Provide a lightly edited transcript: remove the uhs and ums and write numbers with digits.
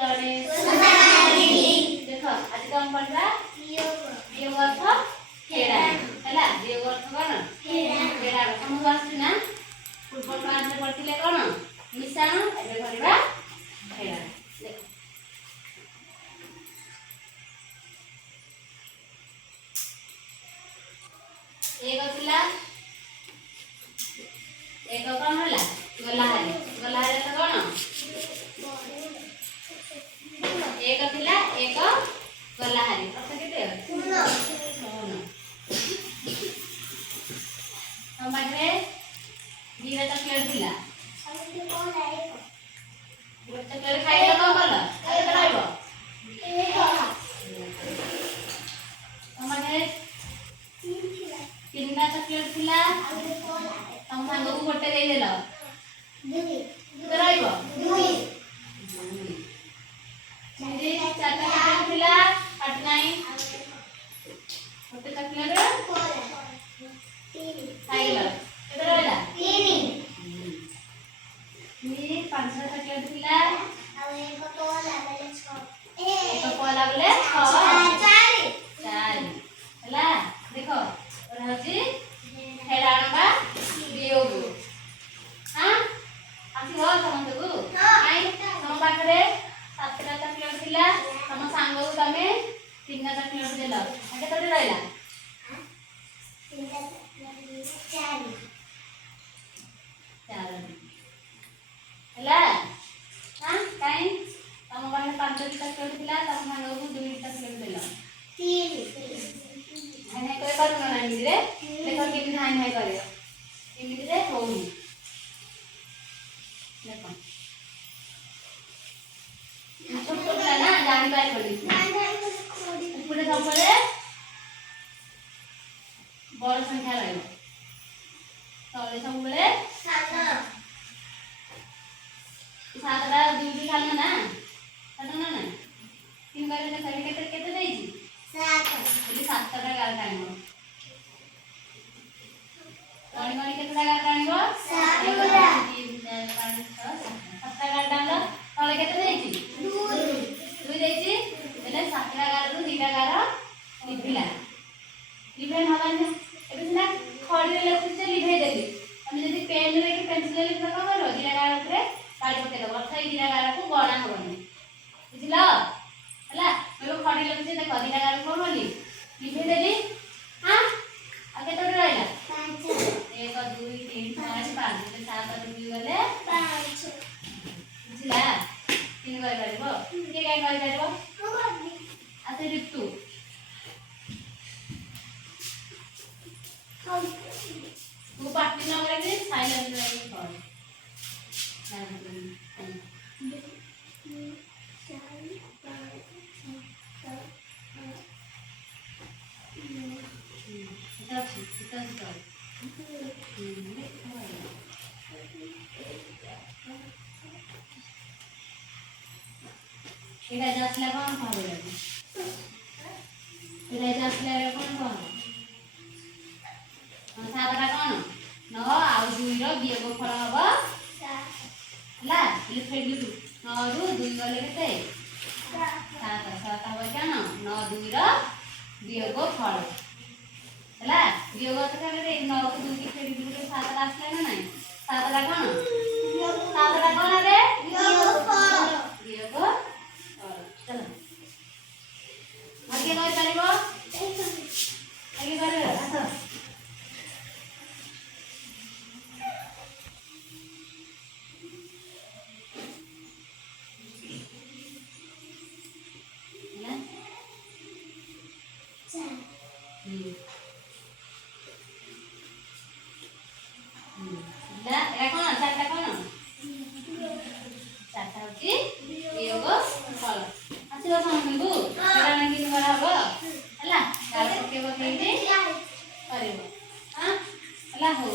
देख आज कौन पढ़ा वियोग अर्थ खेड़ा है वियोग अर्थ कौन खेड़ा समझ आसना पूर्व क्लास में पढ़ते कौन मिश्रण एबे करबा खेड़ा देख एक पिला एक कौन होला गलाहारी तो कौन एक पिला एक गलाहारी अर्थ केते हम बाटे दीरा चॉकलेट पिला चॉकलेट खाइला कौन कल केते रहइबो हम बाटे तीनटा चॉकलेट पिला हम सांग को गोटे दे देला केते रहइबो मेरे चाचा चॉकलेट पिला काट नाही गोटे चॉकलेट खाइला केते रहइला मी 5 चॉकलेट पिला एक पला बोले 4 हला देखो रहजी खेलाणबा वियोग हां आसी हो समझ को आई हम पाखरे 7टा चॉकलेट पिला हम सांग को तमे 3टा चॉकलेट देला केते रहइला 3टा चॉकलेट 4 हला हां काई हम बाहे 5टा चॉकलेट पिला तम सांग को 2टा चॉकलेट देला 3 हाने कोई बात ना नहीं रे देखो कितनी हाने है करियो इमिति रे होनी देखो छोट छोट ना जानी पाए पड़ी पूरे सब पड़े बड़ संख्या रहइबो तले सब बले 7टा 2 खाली ना ना तीन बार ने सही केते केते देइची 7 बोली 7टा गाल टाइम कौन कौन केतटा गाल टाइम 7 3 4 5 6 7टा गाल डालो तले केते देइची 2 देइची એટલે 7टा गाल रो 2टा गाल लिखिला लिभे हवाने एबे सिना खड़ी रे लिखि लिभे देली हम जदी पेन रे कि पेंसिल रे लिखबा का करो 2टा गाल ऊपर काट पके दो अर्थ 2टा गाल को गणा होबनी बुझिला हला मैं खड़ी लिखि देखो 2टा गाल को बोली लिभे देली हां आ केते रहइला 5 1 2 3 4 5 7 2 गले 5 बुझिला 3 बार करबो के काय कर करबो आसे ऋतु तू पार्टी न करे साइलेंट रही कर एटा जासला कोन भाबे एटा जासला कोन कोन 7टा कोन 9 आ 2 रो वियोग फल हबो 7 ला लिखे दिलु 9 रु 2 गले केते 7 7 हबो केन 9 2 रो वियोग फल हला वियोग तो करे 9 को 2 की फेडी दिलु 7टा आसले ना नहीं 7टा कोन 7टा कोन रे वियोग फल चलो आगे कोई करिवो आगे करे हाथ ना ला कोन 4टा कोन 4टा होची वियोग फल आछो समझबू एटा ना कि करा हबो हला गाल पके पके दे करिवो हां हला हो